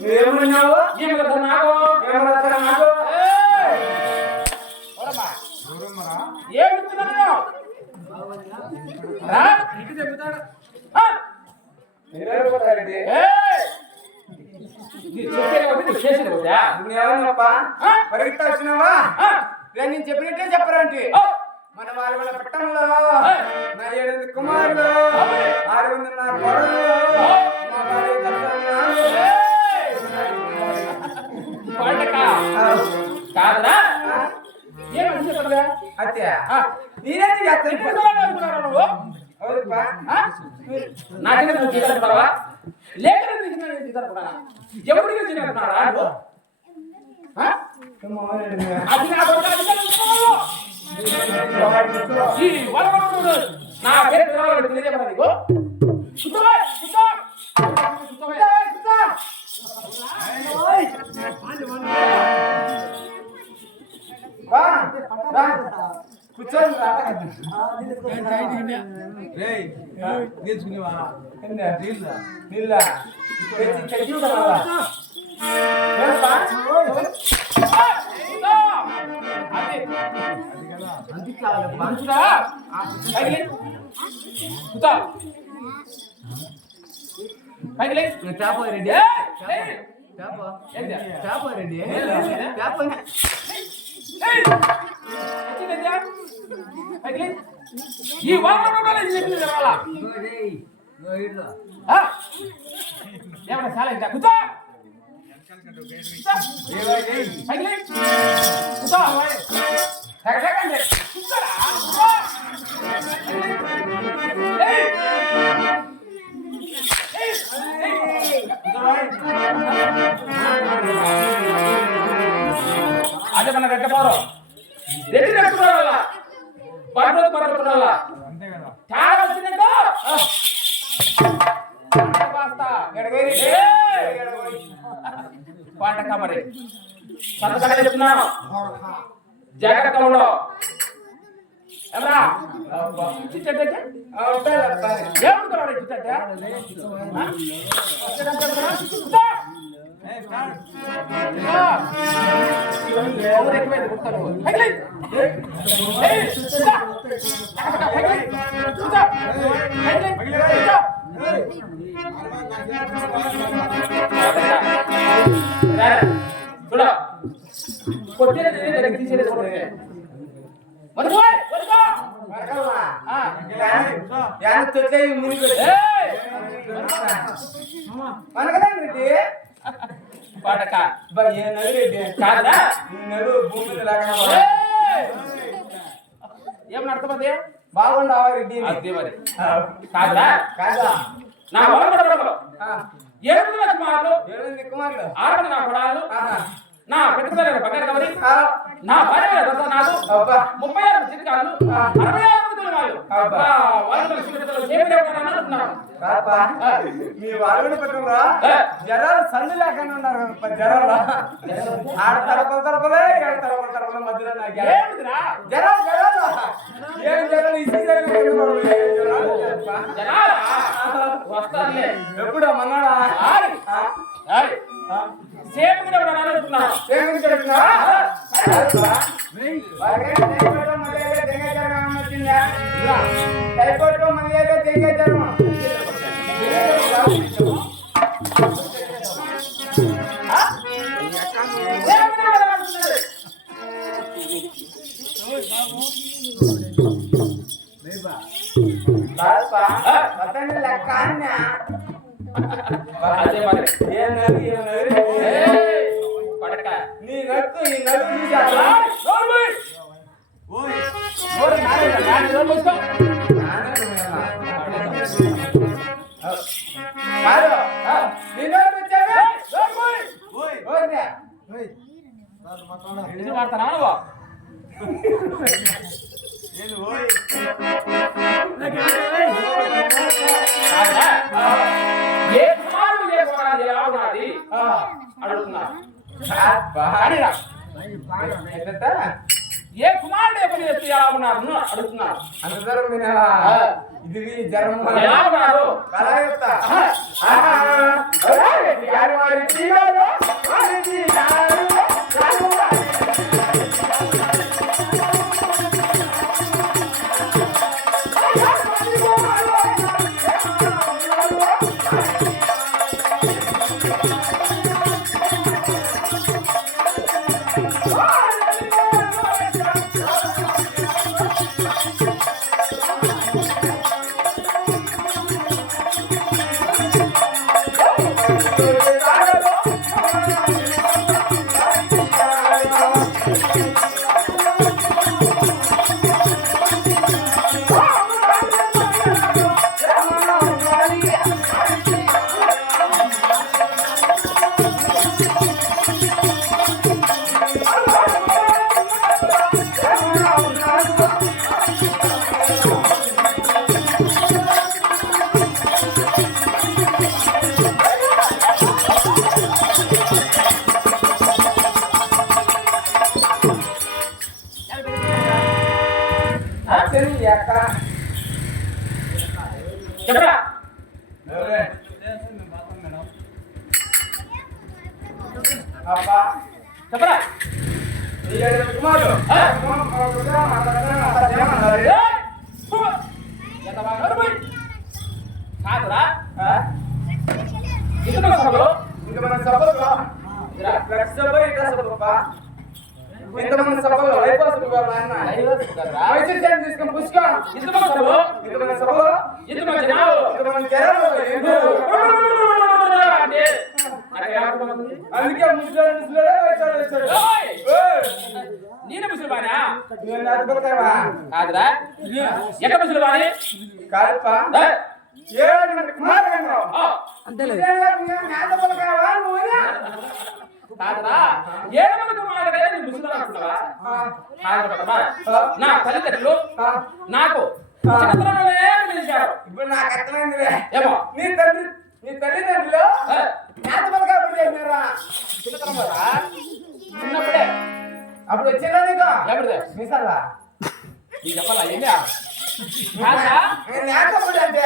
నువ్వేమన్నావు? పరిగెత్తా వచ్చినావా? నేను చెప్పినట్టే చెప్పరంటే మన వాళ్ళ పట్టణంలో నా 7 కుమారులు 600 నా కోడలు కాదా ఏమని చెప్పదా అత్తే నేనేది చేస్తాను నాకే నువ్వు జీతాడుతున్నావా లేక జీతాడుతున్నా ఎవరికి జీతాడుతున్నారా అది నా పేరు తెలియజేయబడా నీకు ఈ ఏమన్నా చాలా ఇంకా కూర్చో అదే మన రెట్టపోరు రెడ్డి రెట్టుకోవాల పర్వత పర్వతాల చాలా వచ్చిందంటే పాట మరి సంతకాయ చెప్తున్నాను జాగ్రత్త ఉండవు ఎవరా ఏమంటున్నాడు చూడ కొట్టే తీసేది పాటక కాదా ఏమని అర్థమది బాగుండవా రెడ్డి అదే మరి కాదా కాదా నా వరపడలు 7 కుమారులు 6 నా కొడాలు నా పెట్టుదల బంగారు కవరి నా భార్య నాకు 36 చిత్కాలు 66 వాళ్ళు మీ వాళ్ళు పట్టుకురా జరాలు సందు లేకుండా ఉన్నారు జరాలు ఆడ తరపలే 7 తరపల మధ్యలో జరాలు ఏం జరాలు ఇసి వస్తారులే ఎప్పుడు మన్నాడా సేమ్ కూడా అనుకుంటున్నా టైఫాయిడ్ మలేరియా డెంగీ జ్వరం అదే మరి నీ నవ్వు చూసి అట్లా ఏ కుమారుడు ఏ పని చేస్తే ఎలా ఉన్నారు అడుగుతున్నారు. అందరూ ఇది జరం ఎలా ఉన్నారు చెప్పరా అబ్బా చెప్పరా కుమారు కాదురా ఇతను సభలో ఇంకా మన సభలో ఎంతమంది సభలో అయిపోతుంది తీసుకొని పుష్క ఇతను సభలో ఇంతమంది సభలో ఇతను జనాలు ఇంతమంది జనాలు అంటే అందుకే ముసలి నేను ముసలివానా అడుగుతావా కాదురా ఎక్కడ ముసలివాణి కాదుపా కాదురా ఏడు మంది కుమారుడే నీ ముసలివాడు అంటున్నావా నా తల్లిదండ్రులు నాకు చిన్నతనంలోనే పిలిచారు. ఇప్పుడు నాకు అర్థమైంది ఏమో నీ తల్లిదండ్రులు జ్ఞాపకాలు కాబట్టి చేసినారా చిన్నతనంలోరా చిన్నప్పుడే అప్పుడు వచ్చిందా నీకు ఎవరిదే మిసాలా నీకు చెప్పాలా ఏంటా కాదురా జ్ఞాపకుడు అంటే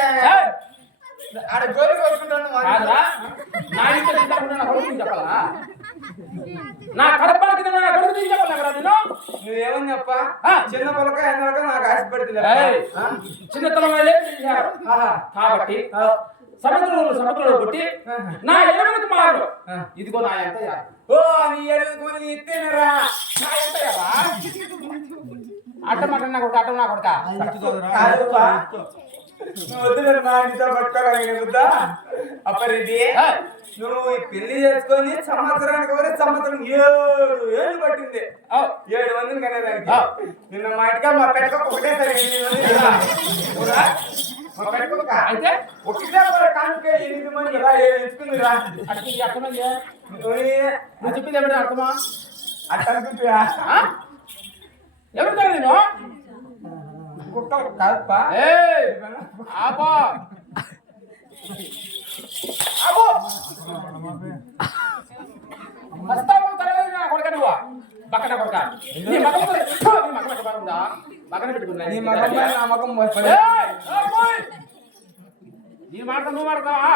ఆడ జోలికి వస్తుంటాను కాదురా నా ఇంట్లో చిన్నప్పుడు నా కొడుకు నీకు చెప్పాలా నా కడపల కింద నా కొడుకు నీకు చెప్పాలా కదా నేను నువ్వేమని చెప్ప చిన్న పొలక ఎన్నక నాకు ఆశపడుతుంది చిన్నతనంలో పిలిచారు కాబట్టి సముద్రంలో పుట్టి నా 7 కుమారుడు ఇదిగో నా ఎంత ఓ నీ 7 మంది ఎత్తేనరా నా ఎంత అట్టమాట నా కొడుకు అట్టం నా కొడుక వద్దు మా ఇంట్లో పట్టుకోవాలనుకుందా అప్పరెడ్డి నువ్వు పెళ్లి చేసుకొని సంవత్సరానికి వరకు సంవత్సరం 7 ఏళ్ళు పట్టింది 7 మందిని కనేదానికి నిన్న మా ఇంటికి మా పెట్టక ఒకటేసారి 8 మంది అయితే ఒకటే కానుక 8 మంది రా ఎంచుకుందిరా అక్కడికి అర్థమైంది నువ్వు చెప్పింది ఏమిటి అర్థమా అట్ట అనుకుంటురా ఎవరు నేను కుక్కలు కాదుపా ఆపో కొడుక నువ్వు పక్కన కొడుక నీ మగన పెట్టుకున్నా నీ మగం నా మగం నీ మాట నువ్వు మాడతావా